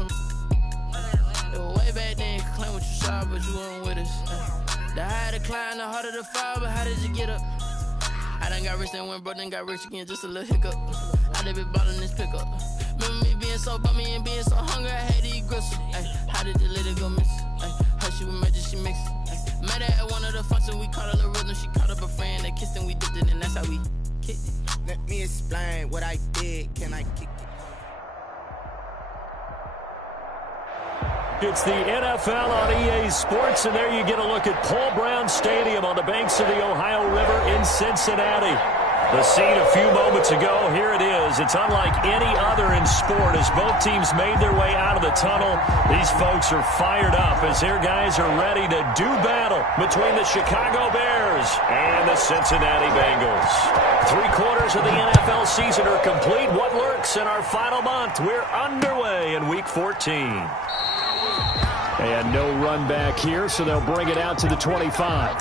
on some. Way back then, you could claim what you saw, but you weren't with us. The higher the climb, the harder the fall, but how did you get up? I done got rich, then went broke, then got rich again, just a little hiccup. I done been ballin' this pickup. Remember me being so bummy and being so hungry, I had to eat gristle. How did the lady go miss? Her she was magic, she mixed it. Met her at one of the functions, we caught a little rhythm. She caught up a friend, they kissed and we dipped it, and that's how we kicked it. Let me explain what I did, can I kick it? It's the NFL on EA Sports, and there you get a look at Paul Brown Stadium on the banks of the Ohio River in Cincinnati. The scene a few moments ago, here it is. It's unlike any other in sport as both teams made their way out of the tunnel. These folks are fired up as their guys are ready to do battle between the Chicago Bears and the Cincinnati Bengals. 3/4 of the NFL season are complete. What lurks in our final month? We're underway in Week 14. And no run back here, so they'll bring it out to the 25.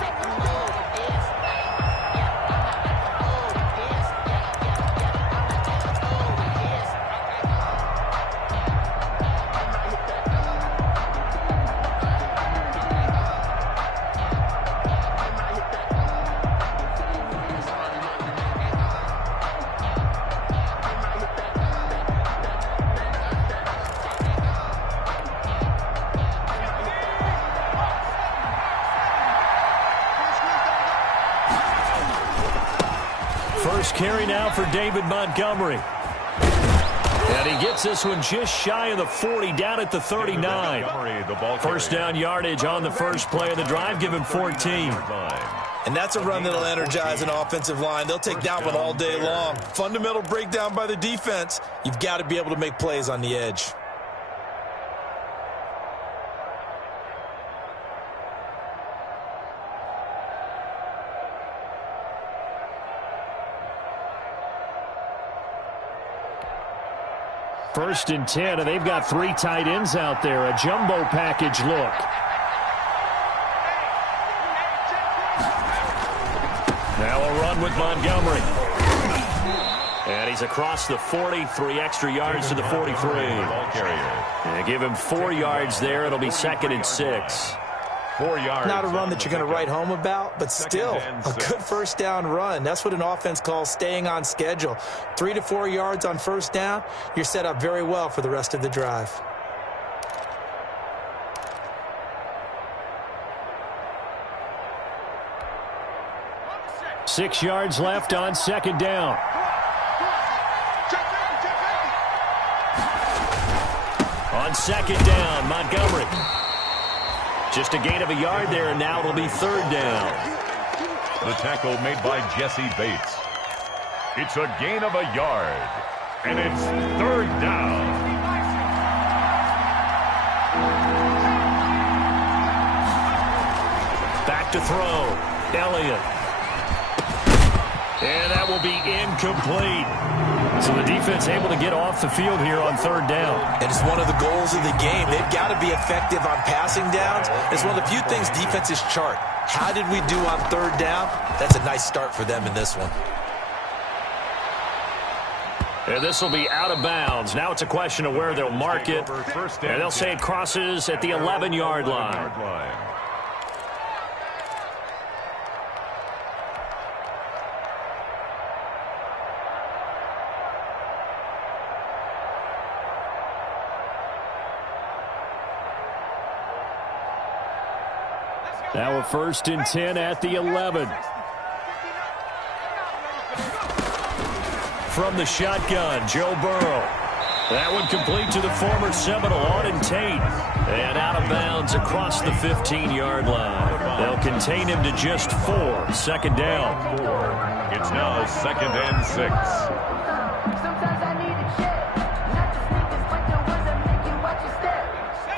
First carry now for David Montgomery. And he gets this one just shy of the 40, down at the 39. First down yardage on the first play of the drive, give him 14. And that's a run that'll energize an offensive line. They'll take that one all day long. Fundamental breakdown by the defense. You've got to be able to make plays on the edge. First and 10, and they've got 3 tight ends out there. A jumbo package look. Now a run with Montgomery. And he's across the 40, 3 extra yards to the 43. And give him 4 yards there. It'll be 2nd and 6. 4 yards. Not a run that you're going to write home about, but still a good first down run. That's what an offense calls staying on schedule. 3 to 4 yards on first down, you're set up very well for the rest of the drive. Six yards left on second down. On second down, Montgomery. Just a gain of a yard there, and now it'll be 3rd down. The tackle made by Jesse Bates. It's a gain of a yard, and it's 3rd down. Back to throw. Elliott. And that will be incomplete. So the defense able to get off the field here on 3rd down. And it's one of the goals of the game. They've got to be effective on passing downs. It's one of the few things defenses chart. How did we do on 3rd down? That's a nice start for them in this one. And this will be out of bounds. Now it's a question of where they'll mark it. And they'll say it crosses at the 11-yard line. Now a 1st and 10 at the 11. From the shotgun, Joe Burrow. That one complete to the former Seminole, Auden Tate. And out of bounds across the 15-yard line. They'll contain him to just 4. 2nd down. It's now 2nd and 6.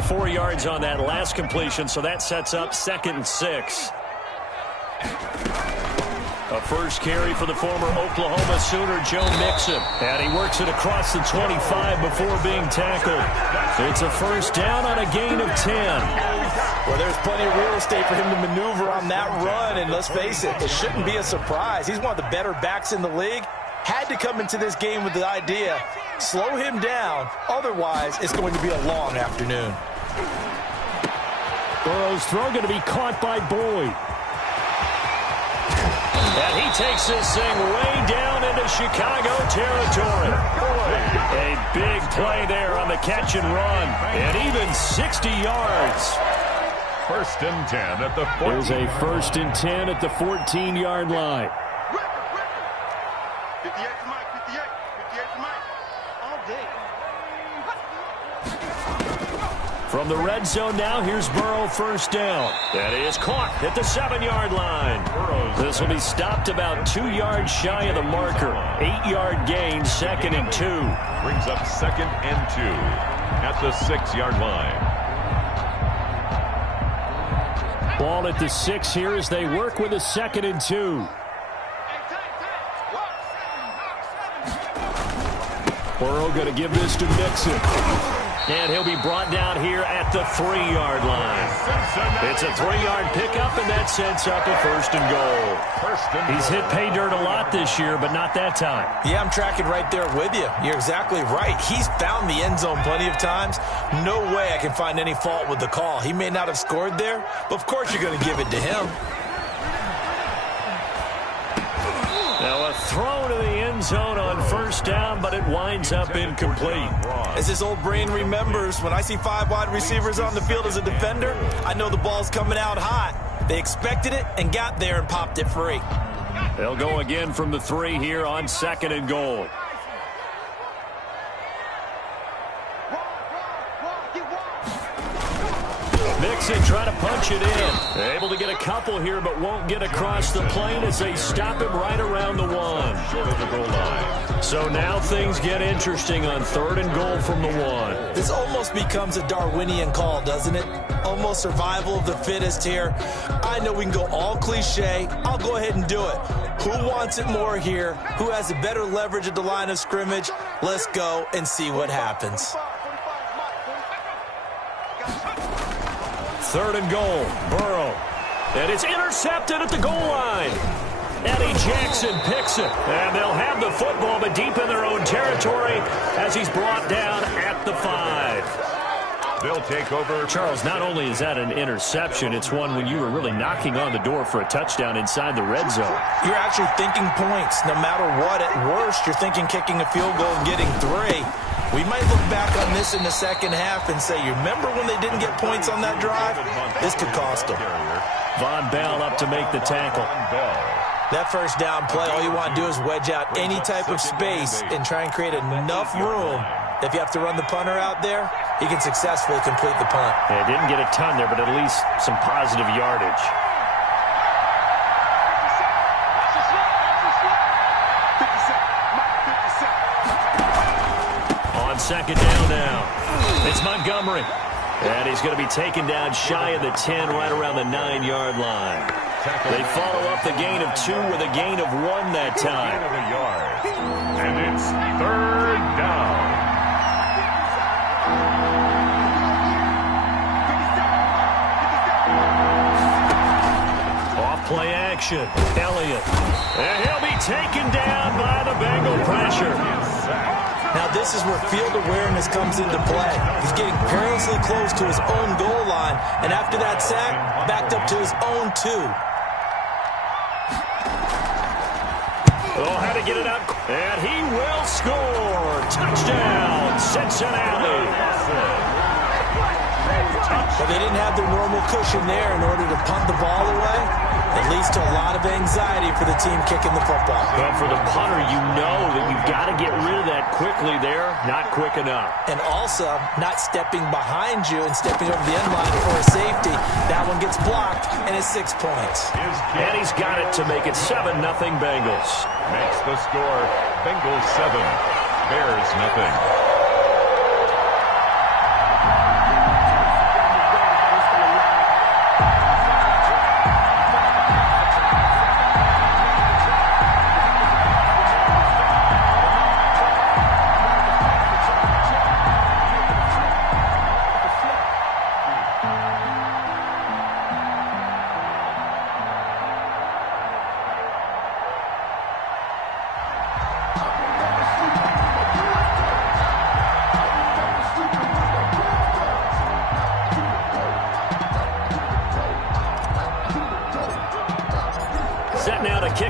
4 yards on that last completion, so that sets up 2nd and 6. A first carry for the former Oklahoma Sooner, Joe Mixon. And he works it across the 25 before being tackled. It's a first down on a gain of 10. Well, there's plenty of real estate for him to maneuver on that run, and let's face it, it shouldn't be a surprise. He's one of the better backs in the league. Had to come into this game with the idea, Slow him down. Otherwise, it's going to be a long afternoon. Burrow's throw going to be caught by Boyd. And he takes this thing way down into Chicago territory. A big play there on the catch and run. And even 60 yards. First and 10 at the 14. There's a first and 10 at the 14-yard line. 58 to Mike, 58 to Mike. All day. From the red zone now, here's Burrow first down. That is caught at the 7-yard line. This will be stopped about 2 yards shy of the marker. 8-yard gain, 2nd and 2. Brings up 2nd and 2 at the 6-yard line. Ball at the 6 here as they work with a 2nd and 2. Burrow going to give this to Mixon. And he'll be brought down here at the 3-yard line. It's a 3-yard pickup, and that sets up a first and goal. He's hit pay dirt a lot this year, but not that time. Yeah, I'm tracking right there with you. You're exactly right. He's found the end zone plenty of times. No way I can find any fault with the call. He may not have scored there, but of course you're going to give it to him. Now a throw to the end zone on first down, but it winds up incomplete. As his old brain remembers, when I see 5 wide receivers on the field as a defender, I know the ball's coming out hot. They expected it and got there and popped it free. They'll go again from the 3 here on 2nd and goal. Mixon trying to punch it in. Able to get a couple here, but won't get across the plane as they stop him right around the 1. Short of the goal line. So now things get interesting on 3rd and goal from the 1. This almost becomes a Darwinian call, doesn't it? Almost survival of the fittest here. I know we can go all cliche. I'll go ahead and do it. Who wants it more here? Who has a better leverage at the line of scrimmage? Let's go and see what happens. 3rd and goal, Burrow. And it's intercepted at the goal line. Eddie Jackson picks it. And they'll have the football, but deep in their own territory as he's brought down at the 5. They'll take over. Charles, not only is that an interception, it's one when you were really knocking on the door for a touchdown inside the red zone. You're actually thinking points. No matter what, at worst, you're thinking kicking a field goal and getting 3. We might look back on this in the second half and say, you remember when they didn't get points on that drive? This could cost them. Von Bell up to make the tackle. That first down play, all you want to do is wedge out any type of space and try and create enough room. If you have to run the punter out there, he can successfully complete the punt. Yeah, didn't get a ton there, but at least some positive yardage. On 2nd down now, it's Montgomery. And he's going to be taken down shy of the 10, right around the 9-yard line. They follow up the gain of 2 with a gain of 1 that time. And it's 3rd down. Off play action, Elliott. And he'll be taken down by the Bengal pressure. Now this is where field awareness comes into play. He's getting perilously close to his own goal line, and after that sack, backed up to his own 2. Oh, how to get it out. And he will score. Touchdown, Cincinnati. Well, they didn't have their normal cushion there in order to punt the ball away. It leads to a lot of anxiety for the team kicking the football. But for the punter, you know that you've got to get rid of that quickly there. Not quick enough. And also, not stepping behind you and stepping over the end line for a safety. That one gets blocked, and it's 6 points. And he's got it to make it 7-0 Bengals. Makes the score Bengals 7, Bears nothing.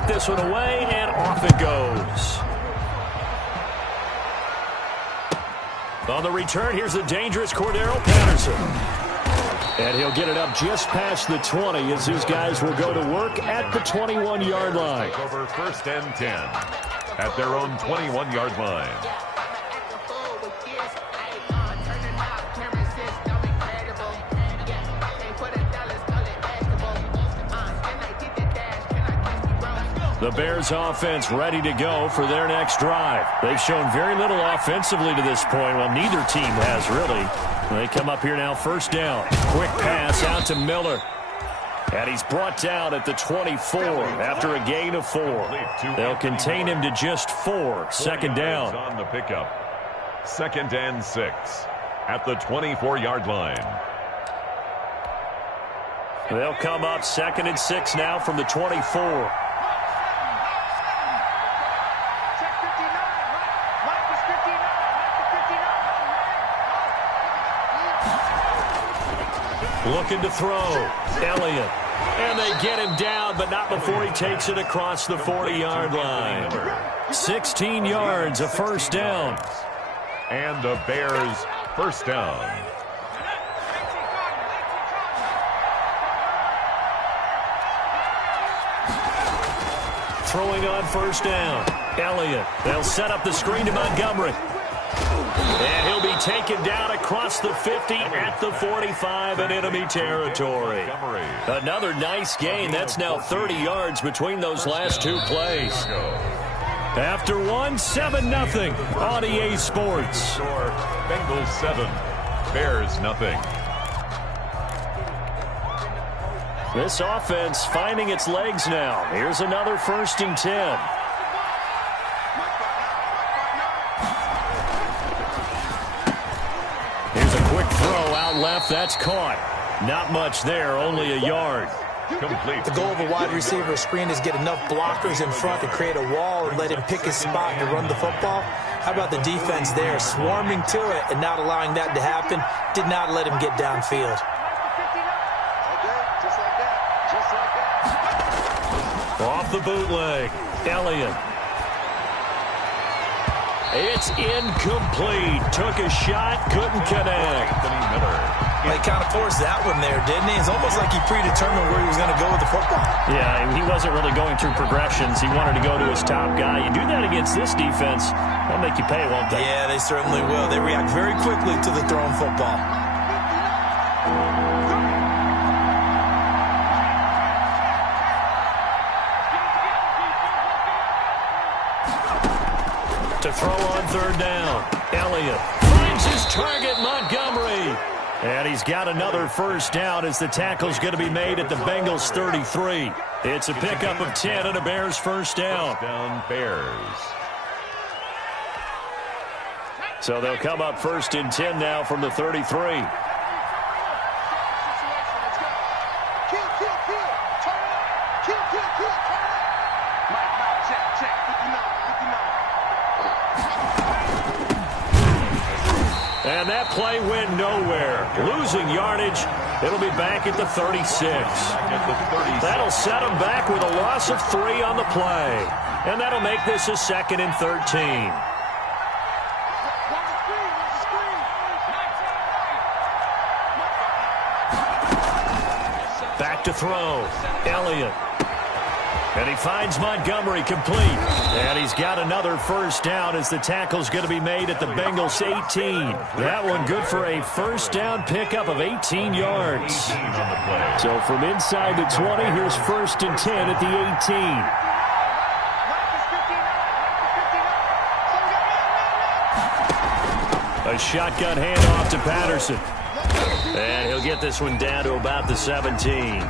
kick this one away, and off it goes. On the return, here's the dangerous Cordero Patterson. And he'll get it up just past the 20 as these guys will go to work at the 21-yard line. Over 1st and 10 at their own 21-yard line. The Bears offense ready to go for their next drive. They've shown very little offensively to this point. Well, neither team has really. They come up here now, 1st down. Quick pass out to Miller. And he's brought down at the 24 after a gain of 4. They'll contain him to just 4. 2nd down. On the pickup. 2nd and 6 at the 24-yard line. They'll come up 2nd and 6 now from the 24. Looking to throw. Elliott. And they get him down, but not before he takes it across the 40-yard line. 16 yards, a 1st down. And the Bears' 1st down. Throwing on 1st down. Elliott. They'll set up the screen to Montgomery. And he'll be taken down across the 50 at the 45 in enemy territory. Another nice gain. That's now 30 yards between those last 2 plays. After one, 7-0 on EA Sports. Bengals 7, Bears 0. This offense finding its legs now. Here's another 1st and 10. Left, that's caught. Not much there, only a yard. Complete. The goal of a wide receiver screen is get enough blockers in front to create a wall and let him pick his spot to run the football. How about the defense there, swarming to it and not allowing that to happen? Did not let him get downfield. Off the bootleg, Elliott. It's incomplete. Took a shot, couldn't connect. Well, he kind of forced that one there, didn't he? It's almost like he predetermined where he was going to go with the football. Yeah, he wasn't really going through progressions. He wanted to go to his top guy. You do that against this defense, they'll make you pay, won't they? Yeah, they certainly will. They react very quickly to the thrown football. To throw on 3rd down. Elliott finds his target, Montgomery. And he's got another 1st down as the tackle's going to be made at the Bengals 33. It's a pickup of 10 and a Bears 1st down. 1st down, Bears. So they'll come up 1st and 10 now from the 33. And that play went nowhere. Losing yardage. It'll be back at the 36. That'll set them back with a loss of 3 on the play. And that'll make this a 2nd and 13. Back to throw. Elliott. And he finds Montgomery complete. And he's got another 1st down as the tackle's going to be made at the Bengals 18. That one good for a 1st down pickup of 18 yards. So from inside the 20, here's 1st and 10 at the 18. A shotgun handoff to Patterson. And he'll get this one down to about the 17.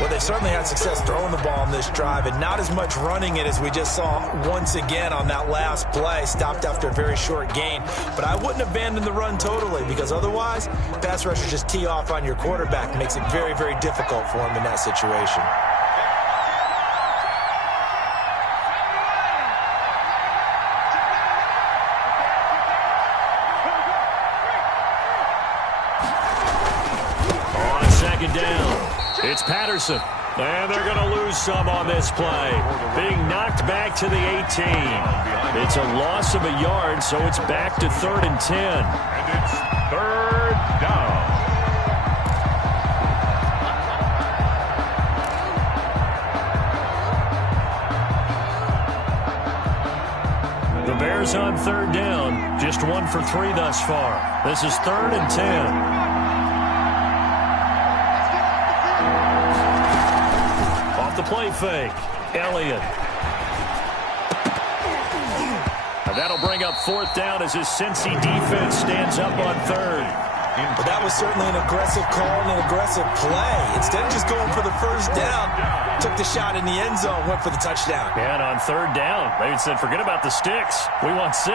Well, they certainly had success throwing the ball on this drive and not as much running it as we just saw once again on that last play. Stopped after a very short gain. But I wouldn't abandon the run totally because otherwise, pass rushers just tee off on your quarterback. Makes it very, very difficult for him in that situation. On 2nd down. It's Patterson. And they're going to lose some on this play. Being knocked back to the 18. It's a loss of a yard, so it's back to 3rd and 10. And it's 3rd down. The Bears on 3rd down, just 1 for 3 thus far. This is 3rd and 10. The play fake. Elliott. And that'll bring up 4th down as his Cincy defense stands up on 3rd. But that was certainly an aggressive call and an aggressive play. Instead of just going for the 1st down, took the shot in the end zone, went for the touchdown. Yeah, and on 3rd down, they said, forget about the sticks. We want 6.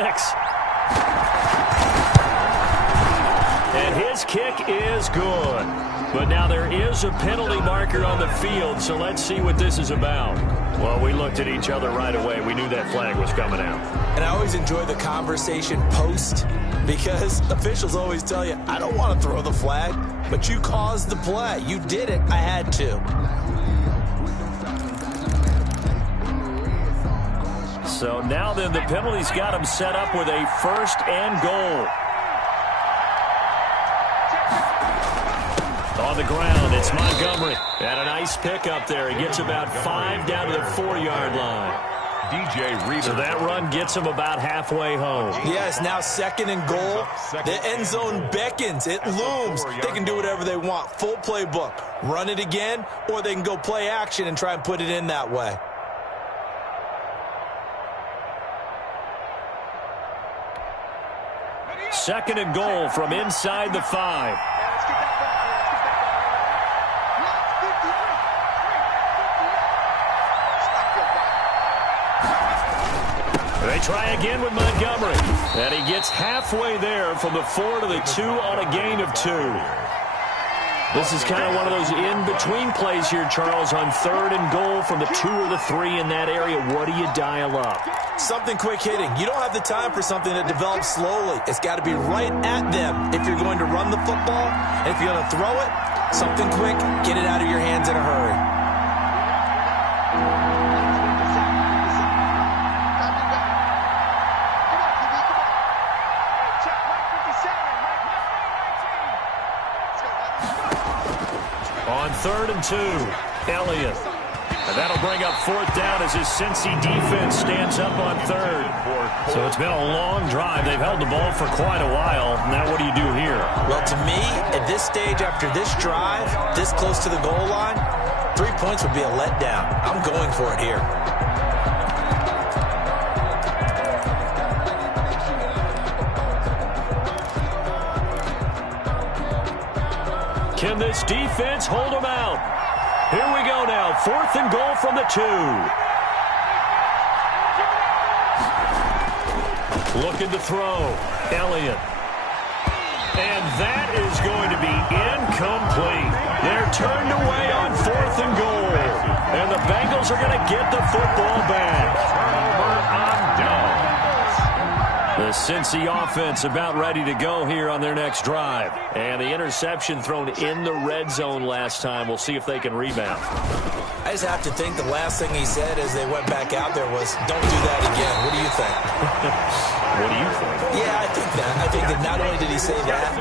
And his kick is good. But now there is a penalty marker on the field, so let's see what this is about. Well, we looked at each other right away. We knew that flag was coming out. And I always enjoy the conversation post because officials always tell you, I don't want to throw the flag, but you caused the play. You did it. I had to. So now then the penalty's got him set up with a 1st and goal. On the ground, it's Montgomery. And a nice pickup there. He gets about 5 down to the 4-yard line. DJ Reader. So that run gets him about halfway home. Yes, now 2nd and goal. The end zone beckons. It looms. They can do whatever they want. Full playbook. Run it again, or they can go play action and try and put it in that way. Second and goal from inside the 5. They try again with Montgomery. And he gets halfway there from the 4 to the 2 on a gain of 2. This is kind of one of those in-between plays here, Charles, on 3rd and goal from the 2 or the 3 in that area. What do you dial up? Something quick hitting. You don't have the time for something that develops slowly. It's got to be right at them if you're going to run the football. And if you're going to throw it, something quick, get it out of your hands in a hurry. On 3rd and 2, Elliott. And that'll bring up 4th down as his Cincy defense stands up on 3rd. So it's been a long drive. They've held the ball for quite a while. Now what do you do here? Well, to me, at this stage after this drive, this close to the goal line, 3 points would be a letdown. I'm going for it here. Can this defense hold them out? Here we go now. 4th and goal from the 2. Looking to throw. Elliott. And that is going to be incomplete. They're turned away on 4th and goal. And the Bengals are going to get the football back. Turnover on down. The Cincy offense about ready to go here on their next drive. And the interception thrown in the red zone last time. We'll see if they can rebound. I just have to think the last thing he said as they went back out there was, don't do that again. What do you think? What do you think? Yeah, I think that. I think that not only did he say that,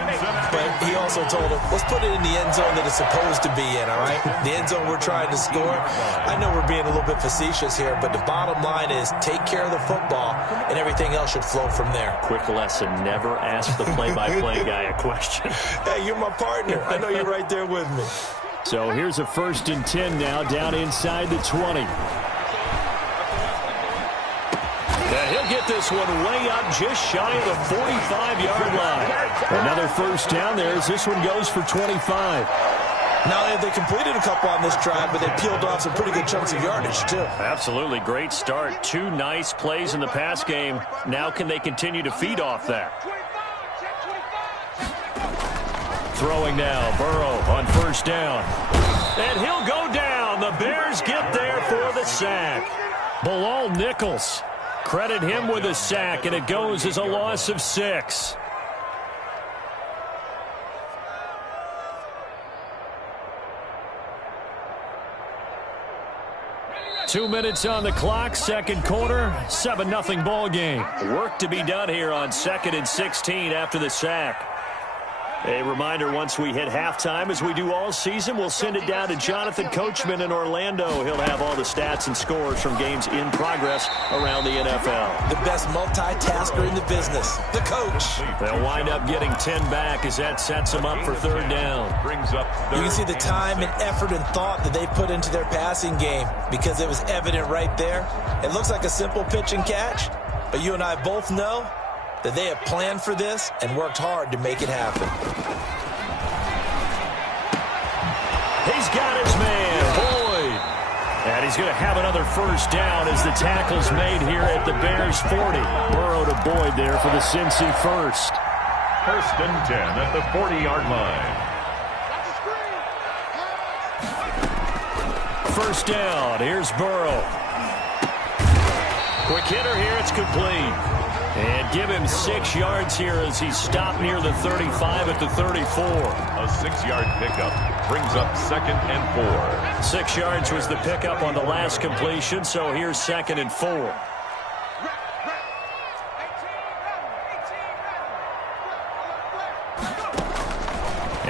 but he also told him, let's put it in the end zone that it's supposed to be in, all right? The end zone we're trying to score. I know we're being a little bit facetious here, but the bottom line is take care of the football, and everything else should flow from there. Quick lesson, never ask the play-by-play guy a question. Hey, you're my partner. I know you're right there with me. So here's a 1st and 10 now down inside the 20. Yeah, he'll get this one way up just shy of the 45-yard line. Another 1st down there as this one goes for 25. Now, they completed a couple on this drive, but they peeled off some pretty good chunks of yardage, too. Absolutely. Great start. 2 nice plays in the pass game. Now can they continue to feed off that? Throwing now. Burrow on 1st down. And he'll go down. The Bears get there for the sack. Bilal Nichols. Credit him with a sack, and it goes as a loss of 6. 2 minutes on the clock, second quarter, 7-0 ball game. Work to be done here on 2nd and 16 after the sack. A reminder, once we hit halftime, as we do all season, we'll send it down to Jonathan Coachman in Orlando. He'll have all the stats and scores from games in progress around the NFL. The best multitasker in the business, the coach. They'll wind up getting 10 back as that sets them up for third down. You can see the time and effort and thought that they put into their passing game because it was evident right there. It looks like a simple pitch and catch, but you and I both know that they have planned for this and worked hard to make it happen. He's got his man, Boyd. And he's going to have another first down as the tackle's made here at the Bears 40. Burrow to Boyd there for the Cincy first. 1st and 10 at the 40-yard line. First down, here's Burrow. Quick hitter here, it's complete. And give him 6 yards here as he's stopped near the 35 at the 34. A 6-yard pickup brings up 2nd and 4. 6 yards was the pickup on the last completion, so here's 2nd and 4.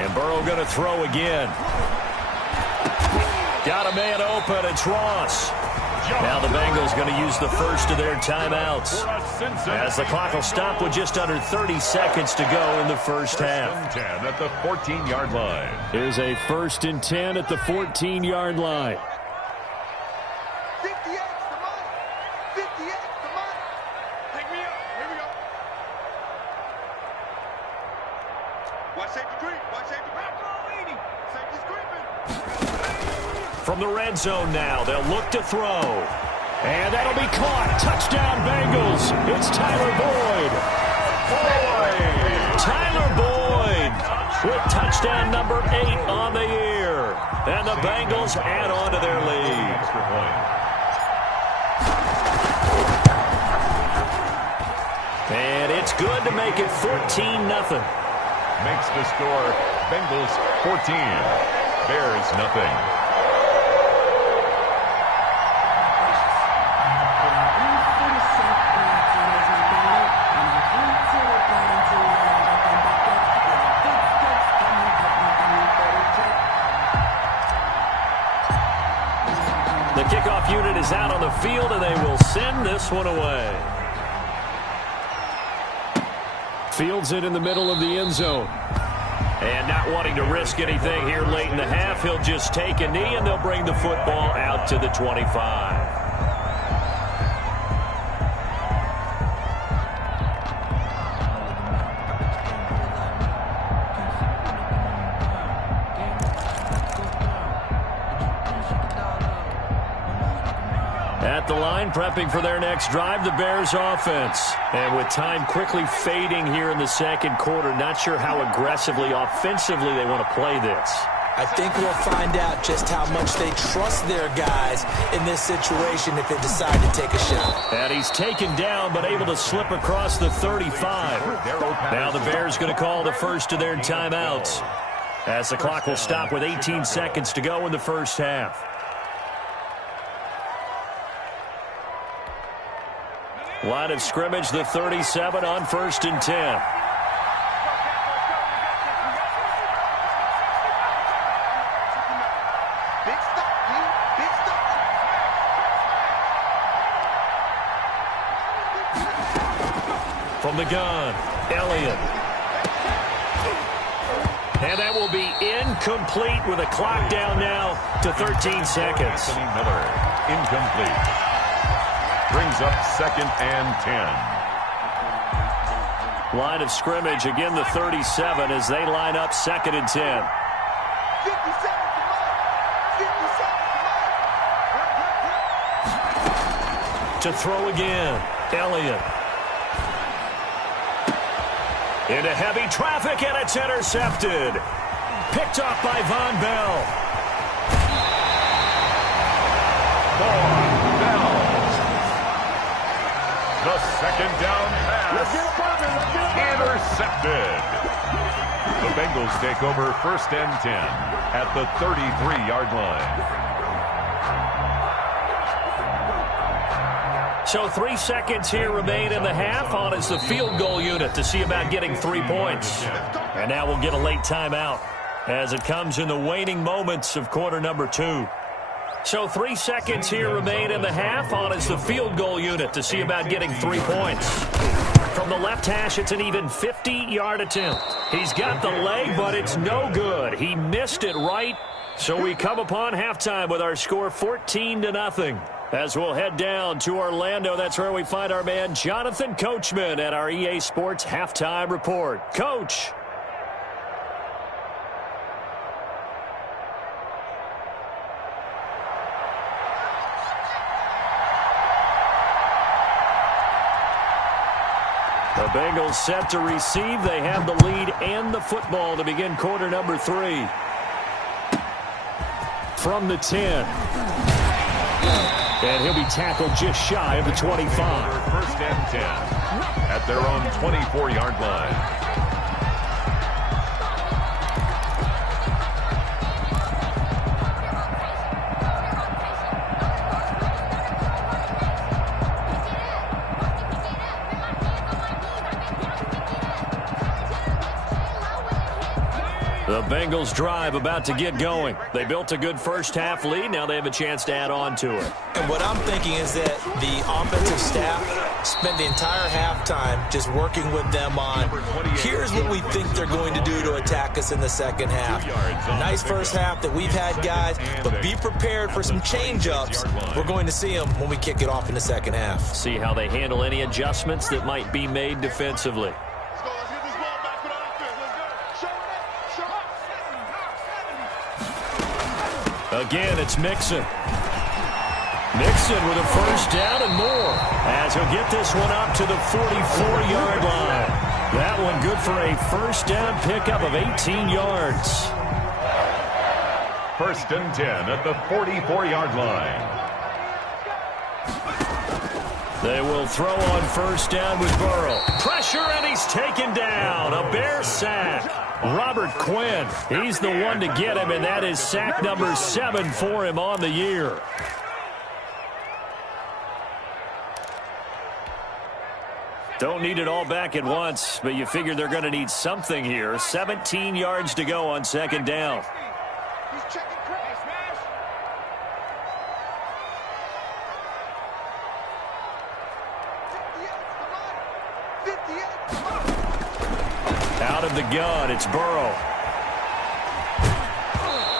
And Burrow going to throw again. Got a man open, it's Ross. Now the Bengals going to use the first of their timeouts as the clock will stop with just under 30 seconds to go in the first half. 10 at the 14-yard line. Here's a 1st and 10 at the 14-yard line. 50 extra money. 50 extra money. Take me up. Here we go. Watch safety creep. Watch safety creep. Safety's creeping. From the red zone now, they'll look to throw. And that'll be caught. Touchdown, Bengals. It's Tyler Boyd. Tyler Boyd with touchdown number 8 on the year. And the Bengals add on to their lead. Extra point. And it's good to make it 14-0. Makes the score Bengals 14, Bears nothing. The kickoff unit is out on the field, and they will send this one away. Fields it in the middle of the end zone. And not wanting to risk anything here late in the half, he'll just take a knee, and they'll bring the football out to the 25. At the line, prepping for their next drive, the Bears offense. And with time quickly fading here in the second quarter, not sure how aggressively, offensively they want to play this. I think we'll find out just how much they trust their guys in this situation if they decide to take a shot. And he's taken down but able to slip across the 35. Now the Bears going to call the first of their timeouts as the clock will stop with 18 seconds to go in the first half. Line of scrimmage, the 37 on 1st and 10. From the gun, Elliott. And that will be incomplete with a clock down now to 13 seconds. Anthony Miller, incomplete. Brings up 2nd and 10. Line of scrimmage, again the 37 as they line up 2nd and 10. 50 seconds. To throw again, Elliott. Into heavy traffic, and it's intercepted. Picked off by Von Bell. The second down pass intercepted. The Bengals take over 1st and 10 at the 33-yard line. So 3 seconds here remain in the half. On is the field goal unit to see about getting 3 points. And now we'll get a late timeout as it comes in the waning moments of quarter number 2. So 3 seconds here remain in the half. On is the field goal unit to see about getting 3 points. From the left hash, it's an even 50-yard attempt. He's got the leg, but it's no good. He missed it right. So we come upon halftime with our score 14-0. As we'll head down to Orlando, that's where we find our man Jonathan Coachman at our EA Sports Halftime Report. Coach. The Bengals set to receive. They have the lead and the football to begin quarter number 3. From the 10. And he'll be tackled just shy of the 25. First and 10 at their own 24-yard line. The Bengals drive about to get going. They built a good first-half lead. Now they have a chance to add on to it. And what I'm thinking is that the offensive staff spent the entire halftime just working with them on, here's what we think they're going to do to attack us in the second half. Nice first half that we've had, guys, but be prepared for some change-ups. We're going to see them when we kick it off in the second half. See how they handle any adjustments that might be made defensively. Again, it's Mixon. Mixon with a first down and more as he'll get this one up to the 44-yard line. That one good for a first down pickup of 18 yards. First and 10 at the 44-yard line. They will throw on first down with Burrow. Pressure, and he's taken down. A Bear sack. Robert Quinn, he's the one to get him, and that is sack number 7 for him on the year. Don't need it all back at once, but you figure they're going to need something here. 17 yards to go on second down. Out of the gun, it's Burrow.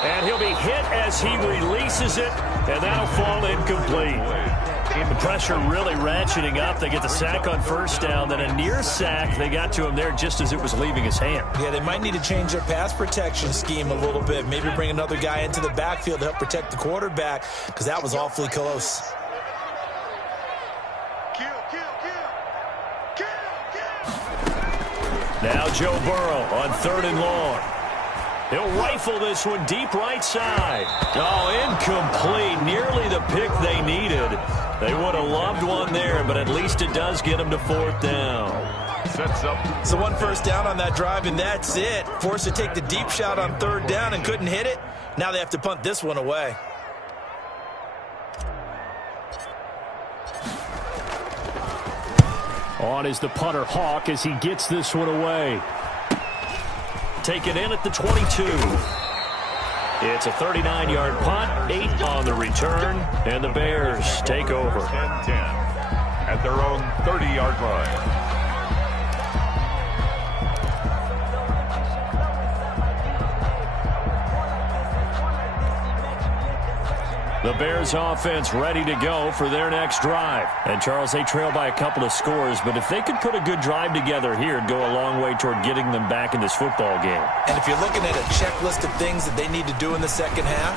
And he'll be hit as he releases it, and that'll fall incomplete. The pressure really ratcheting up. They get the sack on first down, then a near sack. They got to him there just as it was leaving his hand. Yeah, they might need to change their pass protection scheme a little bit. Maybe bring another guy into the backfield to help protect the quarterback, because that was awfully close. Now Joe Burrow on 3rd and long. He'll rifle this one deep right side. Oh, incomplete. Nearly the pick they needed. They would have loved one there, but at least it does get them to 4th down. Sets up. So one first down on that drive, and that's it. Forced to take the deep shot on 3rd down and couldn't hit it. Now they have to punt this one away. On is the punter Hawk as he gets this one away. Taken in at the 22. It's a 39-yard punt, 8 on the return, and the Bears take over. 10-10 at their own 30-yard line. The Bears offense ready to go for their next drive. And, Charles, they trail by a couple of scores, but if they could put a good drive together here, it'd go a long way toward getting them back in this football game. And if you're looking at a checklist of things that they need to do in the second half,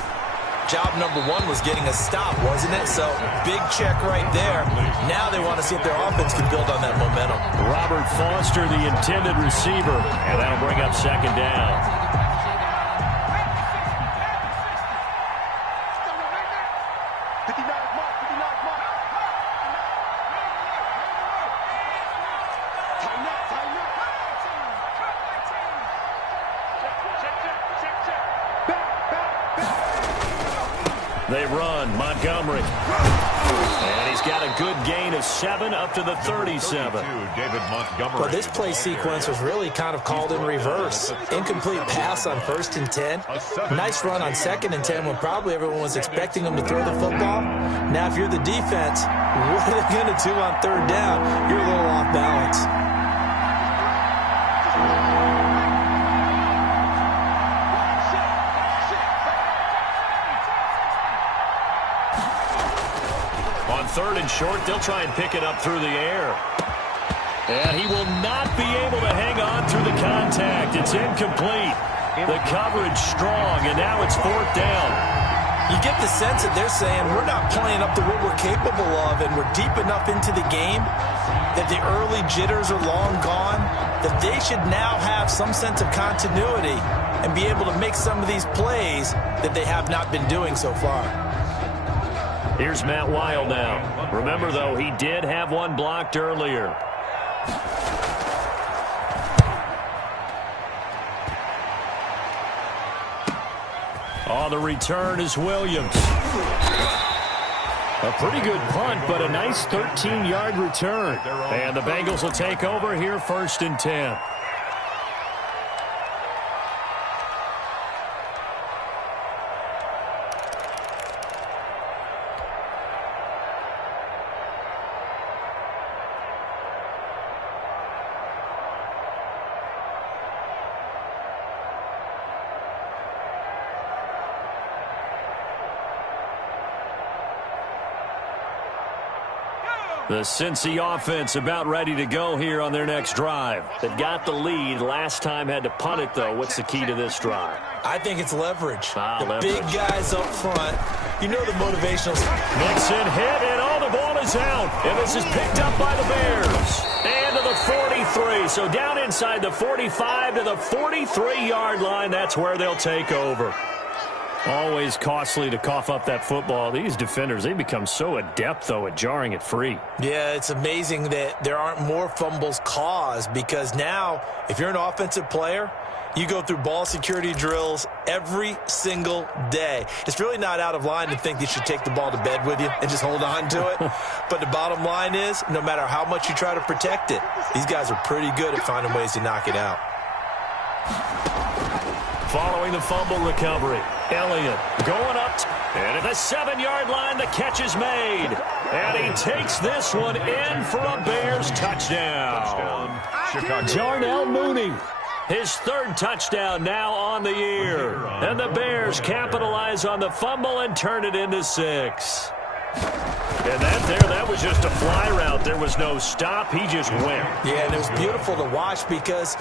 job number 1 was getting a stop, wasn't it? So, big check right there. Now they want to see if their offense can build on that momentum. Robert Foster, the intended receiver, and that'll bring up second down. They run. Montgomery. And he's got a good gain of 7 up to the 37. David Montgomery. Well, this play sequence was really kind of called in reverse. Incomplete pass on 1st and 10. Nice run on 2nd and 10 when probably everyone was expecting him to throw the football. Now, if you're the defense, what are they going to do on 3rd down? You're a little off balance. On 3rd and short, they'll try and pick it up through the air. And he will not be able to hang on through the contact. It's incomplete. The coverage strong, and now it's 4th down. You get the sense that they're saying we're not playing up to what we're capable of, and we're deep enough into the game that the early jitters are long gone, that they should now have some sense of continuity and be able to make some of these plays that they have not been doing so far. Here's Matt Weil now. Remember, though, he did have one blocked earlier. On the return is Williams. A pretty good punt, but a nice 13-yard return. And the Bengals will take over here 1st and 10. The Cincy offense about ready to go here on their next drive. They've got the lead. Last time had to punt it, though. What's the key to this drive? I think it's leverage. Leverage. Big guys up front. You know the motivational. Mixon hit, and all the ball is out. And this is picked up by the Bears. And to the 43. So down inside the 45 to the 43-yard line. That's where they'll take over. Always costly to cough up that football. These defenders, they become so adept, though, at jarring it free. Yeah, it's amazing that there aren't more fumbles caused, because now, if you're an offensive player, you go through ball security drills every single day. It's really not out of line to think you should take the ball to bed with you and just hold on to it. But the bottom line is, no matter how much you try to protect it, these guys are pretty good at finding ways to knock it out. Following the fumble recovery, Elliott going up, and at the 7-yard line, the catch is made. And he takes this one in for a Bears touchdown. Darnell Mooney, his 3rd touchdown now on the year. And the Bears capitalize on the fumble and turn it into 6. And that was just a fly route. There was no stop. He just went. Yeah, and it was beautiful to watch because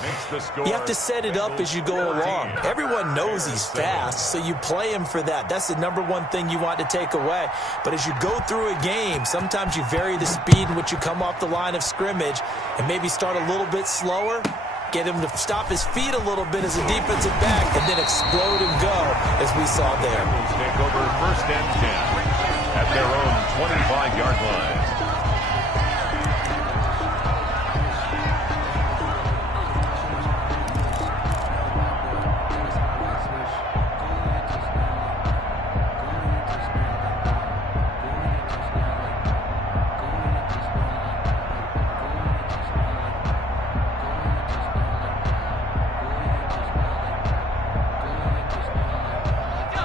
you have to set it up as you go along. Everyone knows he's fast, so you play him for that. That's the #1 thing you want to take away. But as you go through a game, sometimes you vary the speed in which you come off the line of scrimmage and maybe start a little bit slower, get him to stop his feet a little bit as a defensive back, and then explode and go, as we saw there. Take over 1st and 10 at their own 25-yard line.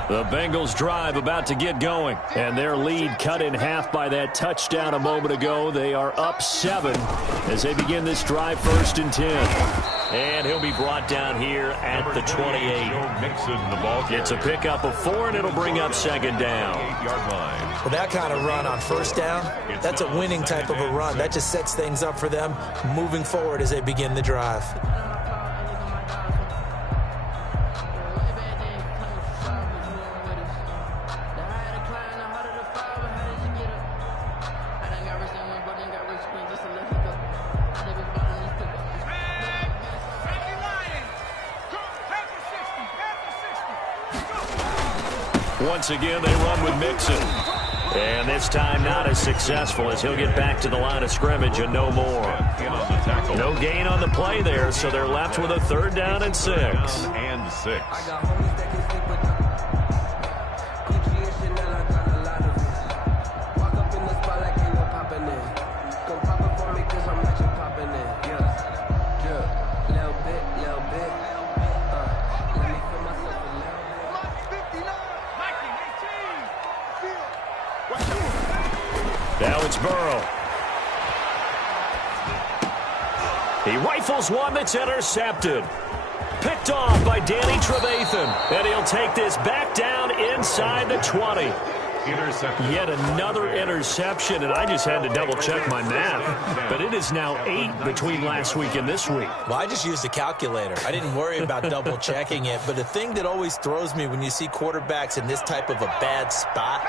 The Bengals drive about to get going, and their lead cut in half by that touchdown a moment ago. They are up 7 as they begin this drive 1st and 10. And he'll be brought down here at the 28. It's a pickup of 4, and it'll bring up 2nd down. Well, that kind of run on 1st down, that's a winning type of a run. That just sets things up for them moving forward as they begin the drive. Once again, they run with Mixon. And this time not as successful as he'll get back to the line of scrimmage and no more. No gain on the play there, so they're left with a 3rd down and 6. Rifles one that's intercepted. Picked off by Danny Trevathan. And he'll take this back down inside the 20. Interception. Yet another interception, and I just had to double-check my math. But it is now 8 between last week and this week. Well, I just used a calculator. I didn't worry about double-checking it. But the thing that always throws me when you see quarterbacks in this type of a bad spot,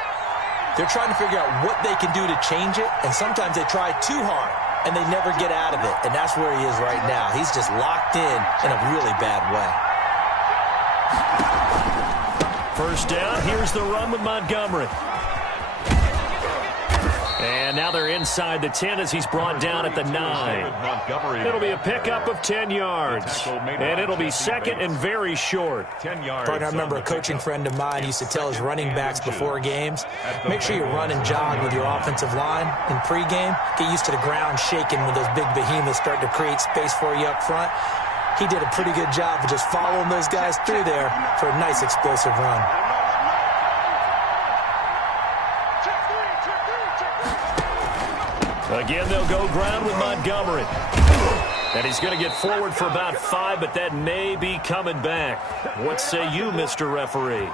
they're trying to figure out what they can do to change it, and sometimes they try too hard, and they never get out of it. And that's where he is right now. He's just locked in a really bad way. First down, here's the run with Montgomery. And now they're inside the 10 as he's brought down at the 9. It'll be a pickup of 10 yards. And it'll be second and very short. 10 yards. I remember a coaching friend of mine used to tell his running backs before games, make sure you run and jog with your offensive line in pregame. Get used to the ground shaking when those big behemoths start to create space for you up front. He did a pretty good job of just following those guys through there for a nice explosive run. Again, they'll go ground with Montgomery. And he's going to get forward for about 5, but that may be coming back. What say you, Mr. Referee?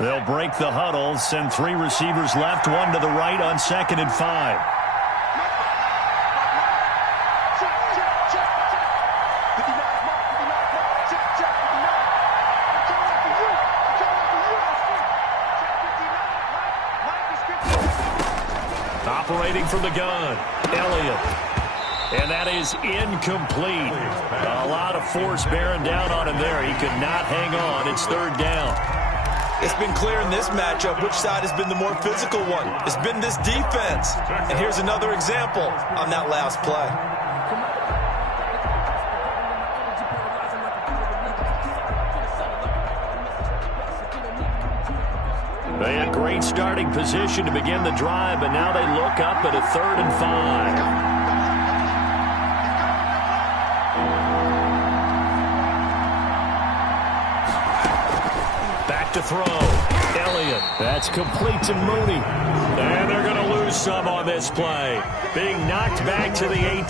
They'll break the huddle, send 3 receivers left, 1 to the right on 2nd and 5. Operating from the gun, Elliott. And that is incomplete. A lot of force bearing down on him there. He could not hang on. It's 3rd down. It's been clear in this matchup which side has been the more physical one. It's been this defense. And here's another example on that last play. They had great starting position to begin the drive, but now they look up at a 3rd and 5. To throw. Elliott. That's complete to Mooney. And they're going to lose some on this play. Being knocked back to the 18.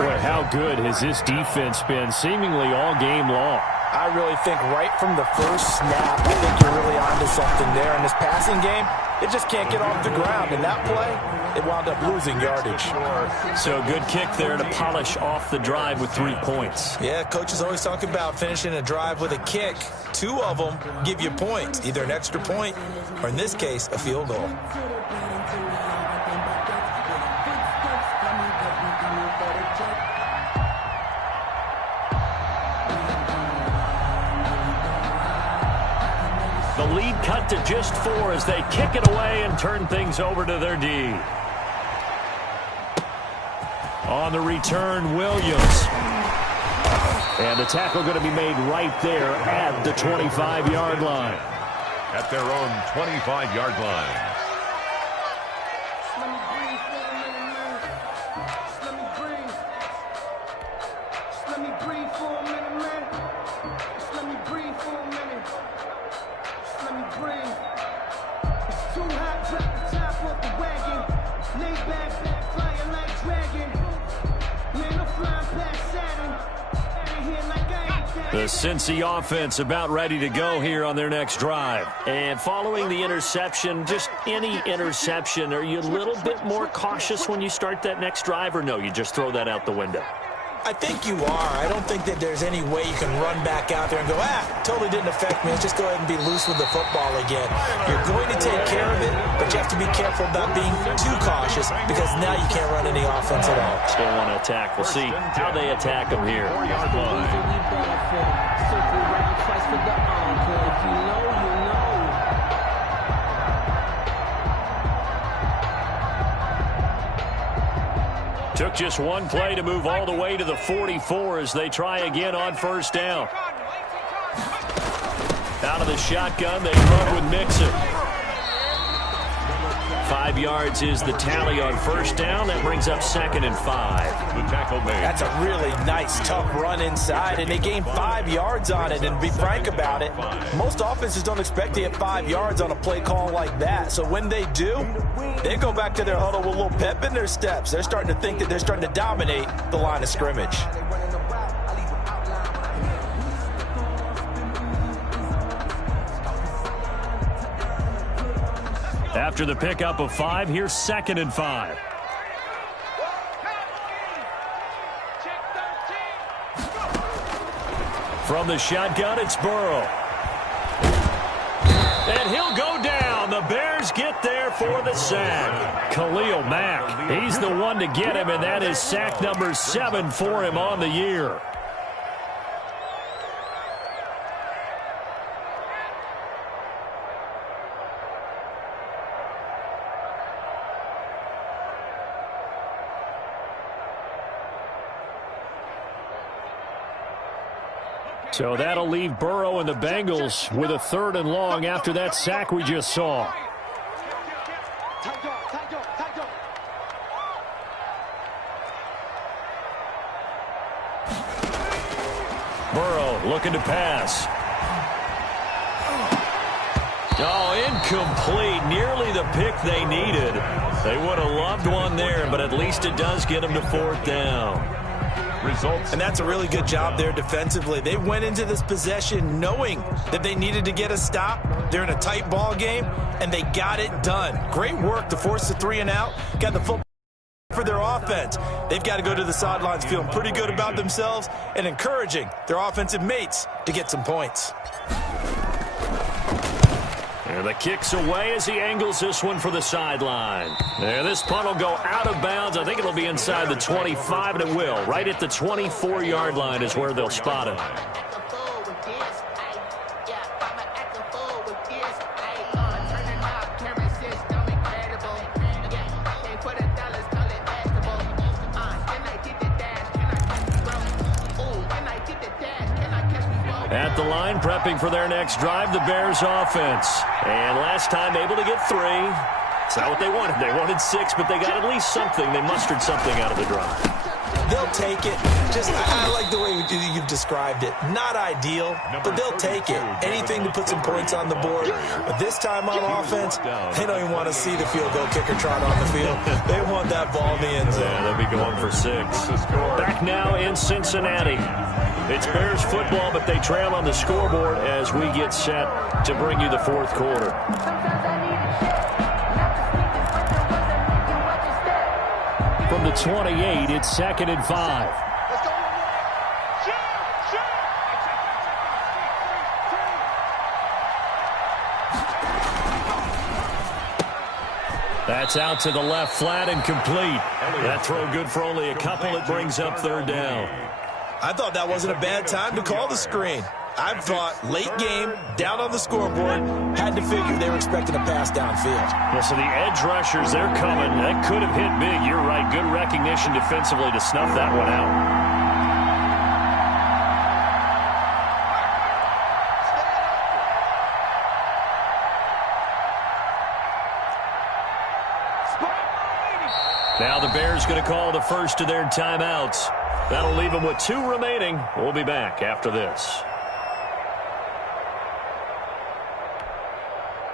Boy, how good has this defense been seemingly all game long? I really think right from the first snap, I think you're really onto something there. In this passing game, it just can't get off the ground. In that play, it wound up losing yardage. So good kick there to polish off the drive with 3 points. Yeah, coaches always talk about finishing a drive with a kick. 2 of them give you points, either an extra point or, in this case, a field goal. The lead cut to just 4 as they kick it away and turn things over to their D. On the return, Williams. And the tackle going to be made right there at the 25-yard line. At their own 25-yard line. The Cincy offense about ready to go here on their next drive. And following the interception, just any interception, are you a little bit more cautious when you start that next drive, or no, you just throw that out the window? I think you are. I don't think that there's any way you can run back out there and go, totally didn't affect me. Let's just go ahead and be loose with the football again. You're going to take care of it, but you have to be careful about being too cautious because now you can't run any offense at all. Still want to attack. We'll see how they attack them here. 4-yard line. Took just one play to move all the way to the 44 as they try again on first down. Out of the shotgun, they run with Mixon. 5 yards is the tally on first down. That brings up 2nd and 5. The tackle made. That's a really nice, tough run inside, and they gained 5 yards on it. And to be frank about it, most offenses don't expect to get 5 yards on a play call like that. So when they do, they go back to their huddle with a little pep in their steps. They're starting to think that they're starting to dominate the line of scrimmage. After the pickup of 5, here's 2nd and 5. From the shotgun, it's Burrow. And he'll go down. The Bears get there for the sack. Khalil Mack, he's the one to get him, and that is sack number 7 for him on the year. So that'll leave Burrow and the Bengals with a 3rd and long after that sack we just saw. Burrow looking to pass. Oh, incomplete. Nearly the pick they needed. They would have loved one there, but at least it does get them to 4th down. Results. And that's a really good job there defensively. They went into this possession knowing that they needed to get a stop. They're in a tight ball game, and they got it done. Great work to force the 3 and out. Got the football for their offense. They've got to go to the sidelines feeling pretty good about themselves and encouraging their offensive mates to get some points. And the kick's away as he angles this one for the sideline. And this punt will go out of bounds. I think it'll be inside the 25, and it will. Right at the 24-yard line is where they'll spot it. At the line, prepping for their next drive, the Bears offense. And last time able to get 3. It's not what they wanted. They wanted 6, but they got at least something. They mustered something out of the drive. They'll take it. I like the way you've described it. Not ideal, but they'll take it. Anything to put some points on the board. But this time on offense, they don't even want to see the field goal kicker trot on the field. They want that ball in the end zone. Yeah, they'll be going for 6. Back now in Cincinnati. It's Bears football, but they trail on the scoreboard as we get set to bring you the 4th quarter. From the 28, it's 2nd and 5. That's out to the left, flat and complete. That throw good for only a couple. It brings up 3rd down. I thought that wasn't a bad time to call the screen. I thought late game, down on the scoreboard, had to figure they were expecting a pass downfield. Yeah, so the edge rushers, they're coming. That could have hit big. You're right. Good recognition defensively to snuff that one out. Now the Bears going to call the first of their timeouts. That'll leave them with 2 remaining. We'll be back after this.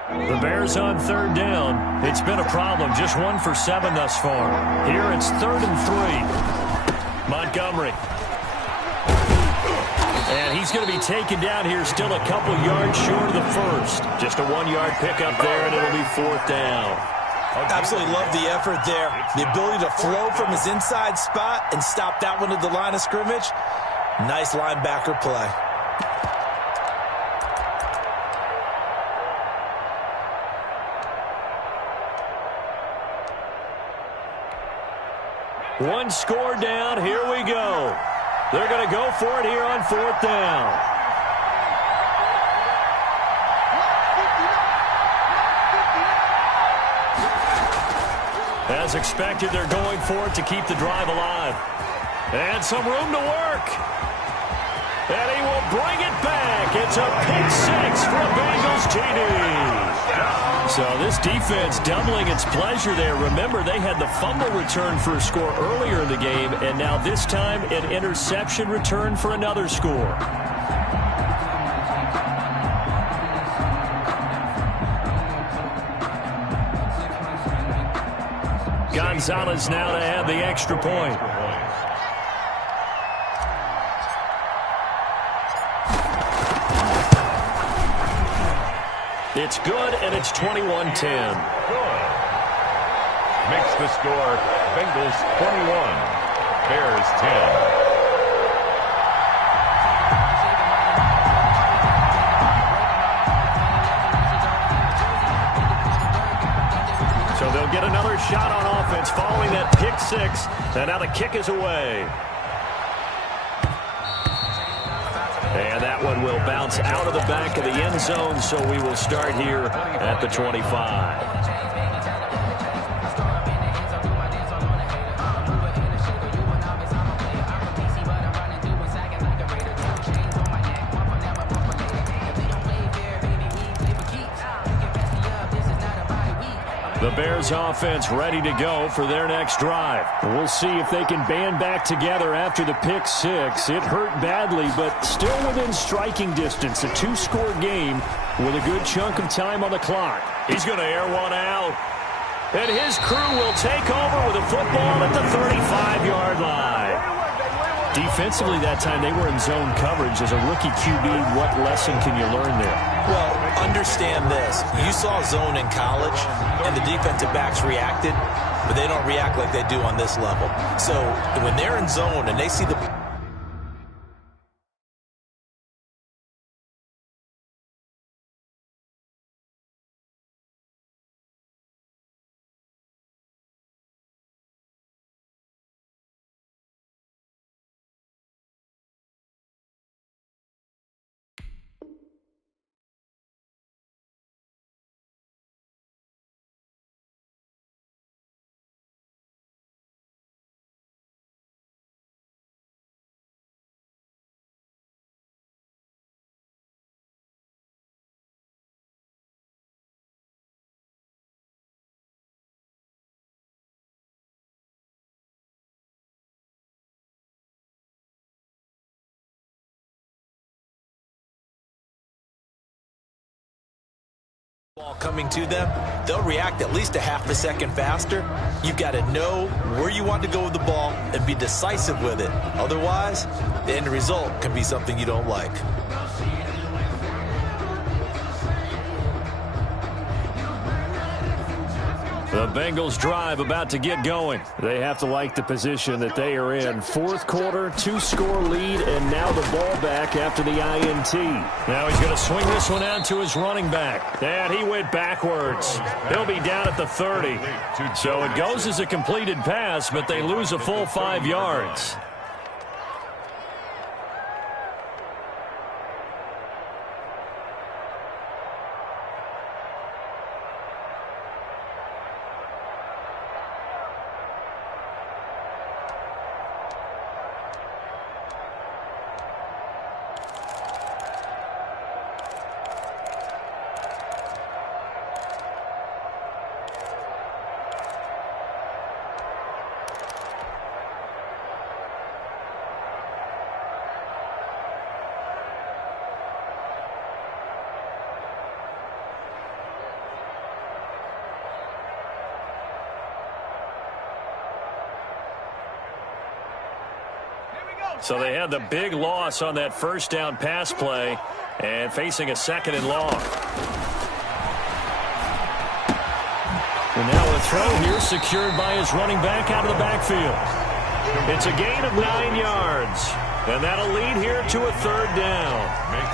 The Bears on 3rd down. It's been a problem. Just 1 for 7 thus far. Here it's 3rd and 3. Montgomery. And he's going to be taken down here still a couple yards short of the first. Just a 1-yard pickup there, and it'll be 4th down. Absolutely love the effort there. The ability to flow from his inside spot and stop that one at the line of scrimmage. Nice linebacker play. One score down. Here we go. They're going to go for it here on 4th down. As expected, they're going for it to keep the drive alive. And some room to work. And he will bring it back. It's a pick 6 from Bengals TD. So this defense doubling its pleasure there. Remember, they had the fumble return for a score earlier in the game, and now this time an interception return for another score. Gonzalez now to have the extra point. It's good, and it's 21-10. Good. Makes the score Bengals 21, Bears 10. So they'll get another shot on offense following that pick six, and now the kick is away. And that one will bounce out of the back of the end zone, so we will start here at the 25. The Bears offense ready to go for their next drive. We'll see if they can band back together after the pick six. It hurt badly, but still within striking distance. A two-score game with a good chunk of time on the clock. He's going to air one out. And his crew will take over with a football at the 35-yard line. Defensively that time, they were in zone coverage. As a rookie QB, what lesson can you learn there? Well, understand this. You saw zone in college, and the defensive backs reacted, but they don't react like they do on this level. So when they're in zone and they see the... Ball coming to them, they'll react at least a half a second faster. You've got to know where you want to go with the ball and be decisive with it. Otherwise, the end result can be something you don't like. The Bengals drive about to get going. They have to like the position that they are in. Fourth quarter, two-score lead, and now the ball back after the INT. Now he's going to swing this one out to his running back. And he went backwards. He'll be down at the 30. So it goes as a completed pass, but they lose a full 5 yards. So they had the big loss on that first down pass play and facing a second and long. And now a throw here secured by his running back out of the backfield. It's a gain of 9 yards. And that'll lead here to a third down.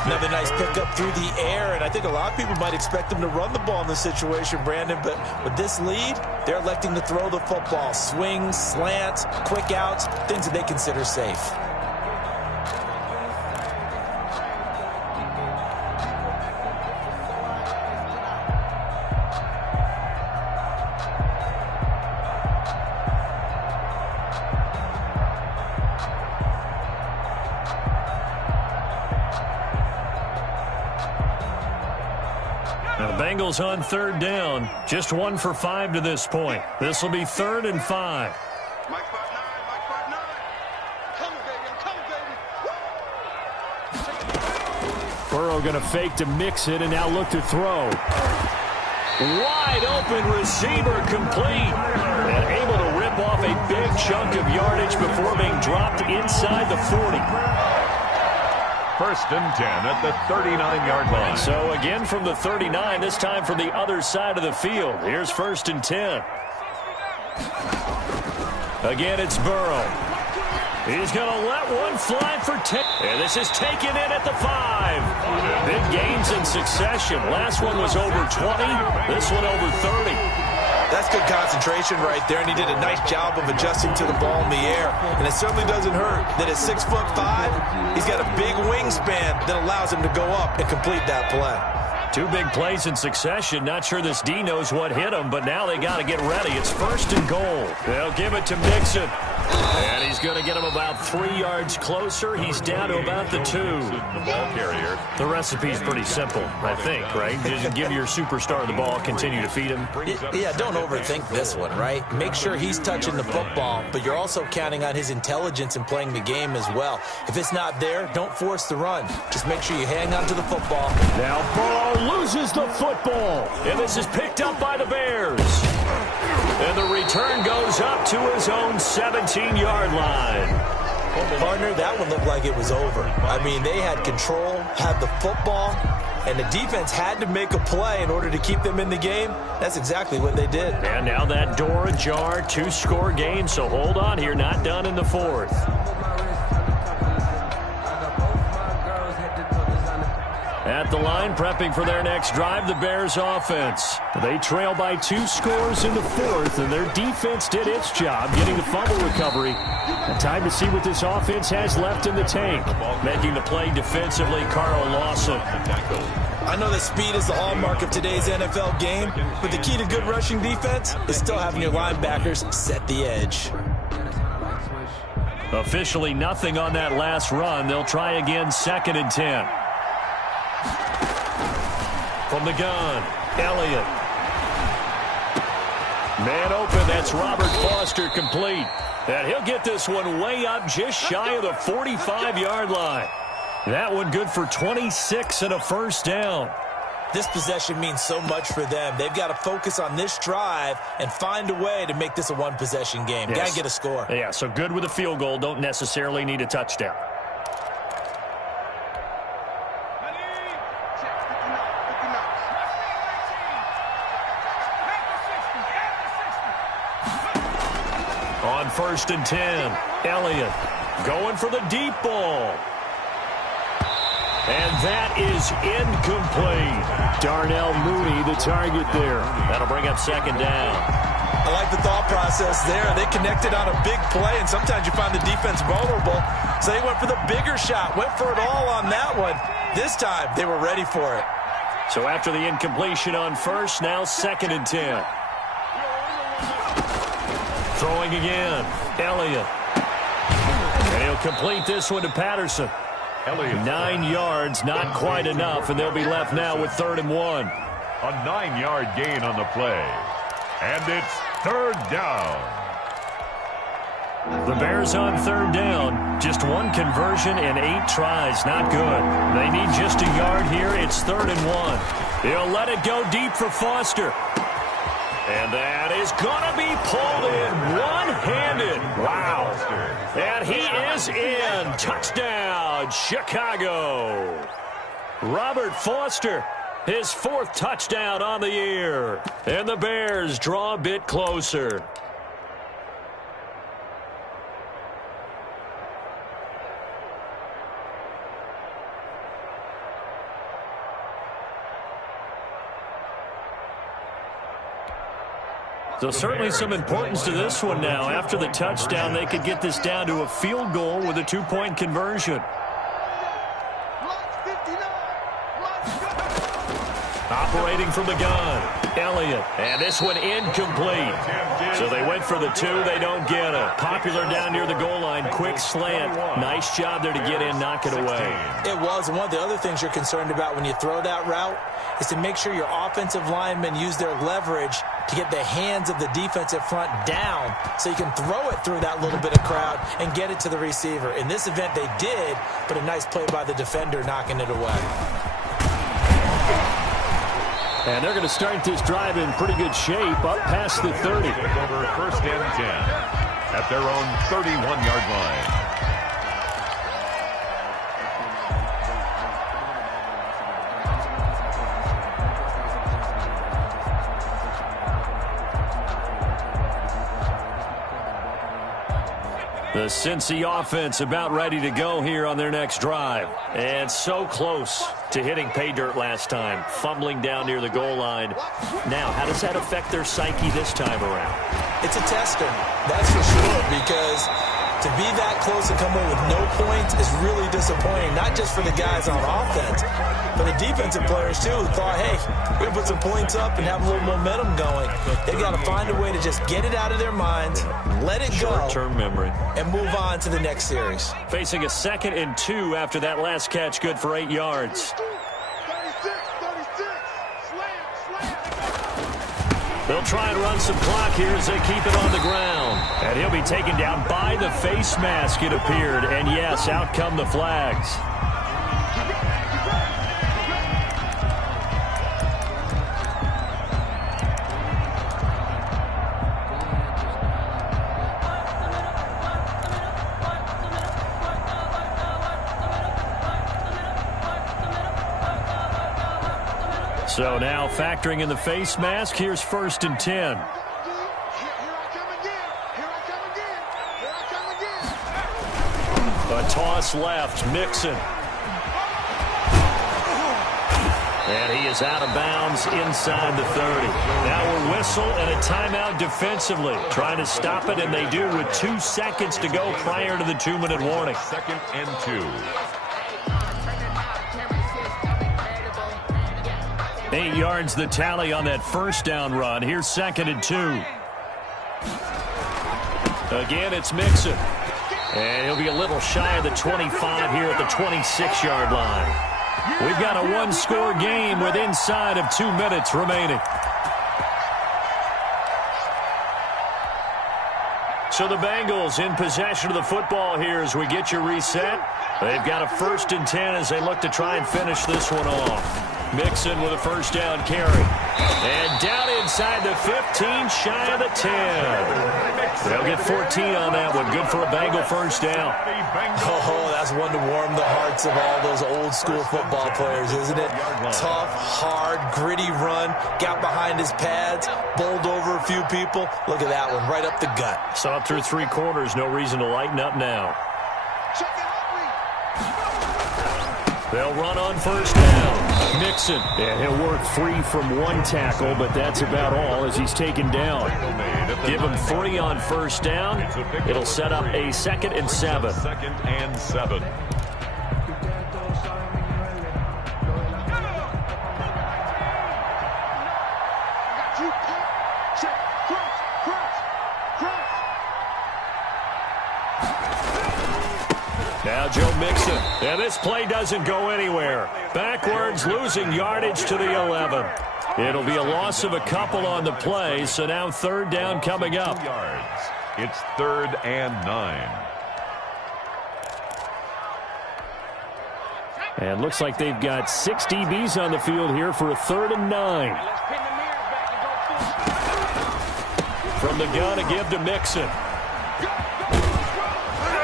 Another nice pickup through the air, and I think a lot of people might expect them to run the ball in this situation, Brandon, but with this lead, they're electing to throw the football. Swings, slants, quick outs, things that they consider safe. Bengals on third down. Just 1 for 5 to this point. This will be 3rd and 5. Mike 5-9, Mike 5-9. Come, baby, come, baby. Burrow going to fake to mix it and now look to throw. Wide open receiver complete. And able to rip off a big chunk of yardage before being dropped inside the 40. 1st and 10 at the 39-yard line. So again from the 39, this time from the other side of the field. Here's 1st and 10. Again, it's Burrow. He's going to let one fly for 10. And this is taken in at the 5. Big gains in succession. Last one was over 20. This one over 30. That's good concentration right there, and he did a nice job of adjusting to the ball in the air. And it certainly doesn't hurt that at 6'5", he's got a big wingspan that allows him to go up and complete that play. 2 big plays in succession. Not sure this D knows what hit him, but now they got to get ready. It's 1st and goal. They'll give it to Mixon. And he's going to get him about 3 yards closer. He's down to about the 2. The ball carrier. The recipe's pretty simple, I think, right? Just give your superstar the ball, continue to feed him. Yeah, don't overthink this one, right? Make sure he's touching the football, but you're also counting on his intelligence in playing the game as well. If it's not there, don't force the run. Just make sure you hang on to the football. Now Burrow loses the football, and this is picked up by the Bears. And the return goes up to his own 17-yard line. Partner, that one looked like it was over. I mean, they had control, had the football, and the defense had to make a play in order to keep them in the game. That's exactly what they did. And now that door ajar, 2-score game, so hold on here, not done in the 4th. At the line, prepping for their next drive, the Bears offense. They trail by 2 scores in the 4th, and their defense did its job getting the fumble recovery. And time to see what this offense has left in the tank. Making the play defensively, Carl Lawson. I know that speed is the hallmark of today's NFL game, but the key to good rushing defense is still having your linebackers set the edge. Officially nothing on that last run. They'll try again 2nd and 10. From the gun, Elliott. Man open, that's Robert Foster complete. And he'll get this one way up just shy of the 45-yard line. That one good for 26 and a 1st down. This possession means so much for them. They've got to focus on this drive and find a way to make this a one-possession game. Yes. Got to get a score. Yeah, so good with a field goal. Don't necessarily need a touchdown. On 1st and 10, Elliott going for the deep ball. And that is incomplete. Darnell Mooney, the target there. That'll bring up 2nd down. I like the thought process there. They connected on a big play, and sometimes you find the defense vulnerable. So they went for the bigger shot, went for it all on that one. This time, they were ready for it. So after the incompletion on 1st, now 2nd and 10. Throwing again, Elliott. And he'll complete this one to Patterson. 9 yards, not quite enough, and they'll be left now with 3rd and 1. A 9-yard gain on the play. And it's 3rd down. The Bears on 3rd down. Just 1 conversion and 8 tries. Not good. They need just a yard here. It's 3rd and 1. He'll let it go deep for Foster. And that is going to be pulled in one-handed. Wow. And he is in. Touchdown, Chicago. Robert Foster, his 4th touchdown on the year. And the Bears draw a bit closer. So certainly some importance to this one now. After the touchdown, they could get this down to a field goal with a 2-point conversion. Operating from the gun, Elliott. And this one incomplete. So they went for the 2. They don't get it. Popular down near the goal line. Quick slant. Nice job there to get in, knock it away. It was. And one of the other things you're concerned about when you throw that route is to make sure your offensive linemen use their leverage to get the hands of the defensive front down so you can throw it through that little bit of crowd and get it to the receiver. In this event, they did, but a nice play by the defender knocking it away. And they're going to start this drive in pretty good shape up past the 30. Over 1st and 10 at their own 31-yard line. The Cincy offense about ready to go here on their next drive. And so close to hitting pay dirt last time, fumbling down near the goal line. Now, how does that affect their psyche this time around? It's a tester, that's for sure, because to be that close and come away with no points is really disappointing, not just for the guys on offense, but the defensive players, too, who thought, hey, we're going to put some points up and have a little momentum going. They've got to find a way to just get it out of their minds, let it go, short-term memory, and move on to the next series. Facing a 2nd and 2 after that last catch, good for 8 yards. 36, slam. They'll try and run some clock here as they keep it on the ground. And he'll be taken down by the face mask, it appeared. And, yes, out come the flags. So now factoring in the face mask, here's 1st and 10. A toss left, Mixon. And he is out of bounds inside the 30. Now a whistle and a timeout defensively. Trying to stop it, and they do with 2 seconds to go prior to the 2-minute warning. 2nd and 2. 8 yards the tally on that 1st down run. Here's 2nd and 2. Again, it's Mixon. And he'll be a little shy of the 25 here at the 26-yard line. We've got a 1-score game with inside of 2 minutes remaining. So the Bengals in possession of the football here as we get you reset. They've got a 1st and 10 as they look to try and finish this one off. Mixon with a 1st down carry. And down inside the 15, shy of the 10. They'll get 14 on that one. Good for a Bengal 1st down. Oh, that's one to warm the hearts of all those old-school football players, isn't it? Tough, hard, gritty run. Got behind his pads, bowled over a few people. Look at that one, right up the gut. Saw it through 3 quarters. No reason to lighten up now. They'll run on 1st down. Mixon. And he'll work free from 1 tackle, but that's about all as he's taken down. Give him 3 on 1st down. It'll set up a 2nd and 7. 2nd and 7. Now Joe Mixon. And this play doesn't go anywhere. Backwards, losing yardage to the 11. It'll be a loss of a couple on the play, so now 3rd down coming up. Yards. It's 3rd and 9. And looks like they've got 6 DBs on the field here for a 3rd and 9. From the gun, a give to Mixon.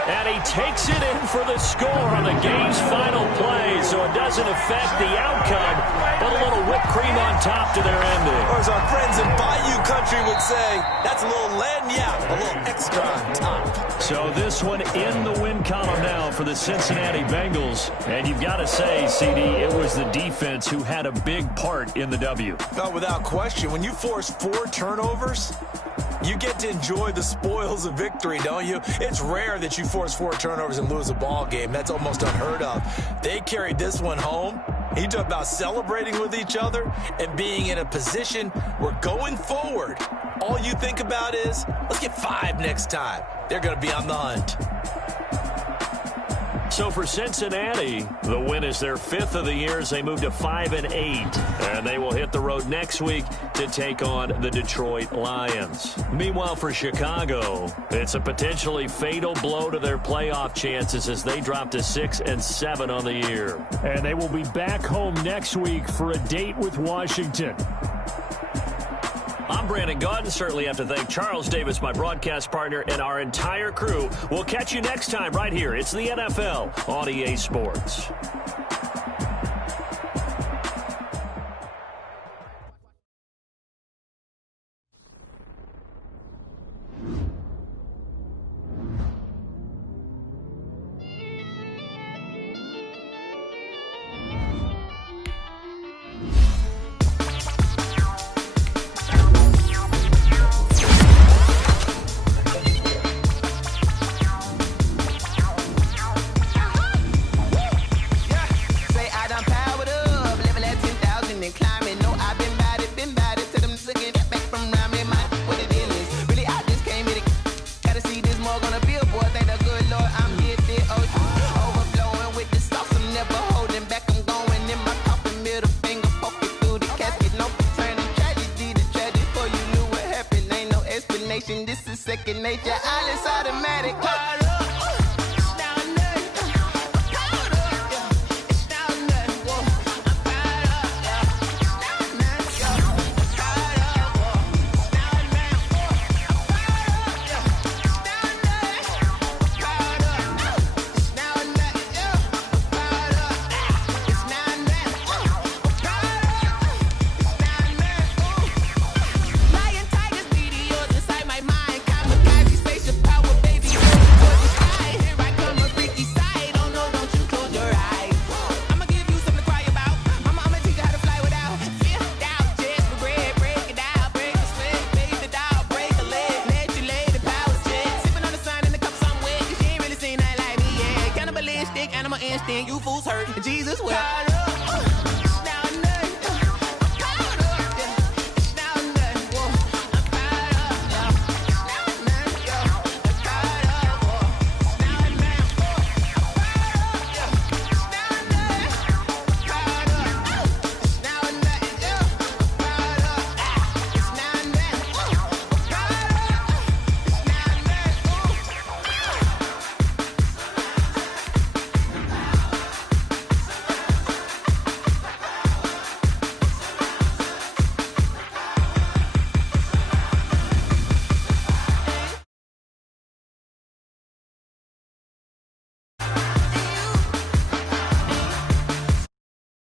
And he takes it in for the score on the game's final play, so it doesn't affect the outcome, but a little whipped cream on top to their ending. Or as our friends in Bayou Country would say, that's a little lagniappe, a little extra on top. So this one in the win column now for the Cincinnati Bengals. And you've got to say, CD, it was the defense who had a big part in the W. No, without question. When you force 4 turnovers, you get to enjoy the spoils of victory, don't you? It's rare that you force 4 turnovers and lose a ball game. That's almost unheard of. They carried this one home, You talk about celebrating with each other and being in a position where going forward, all you think about is, let's get 5 next time. They're going to be on the hunt. So for Cincinnati, the win is their 5th of the year as they move to 5-8. And they will hit the road next week to take on the Detroit Lions. Meanwhile, for Chicago, it's a potentially fatal blow to their playoff chances as they drop to 6-7 on the year. And they will be back home next week for a date with Washington. I'm Brandon Gaudin. Certainly have to thank Charles Davis, my broadcast partner, and our entire crew. We'll catch you next time right here. It's the NFL on EA Sports. This is second nature. All is automatic. Animal instinct, you fools hurt. Jesus will.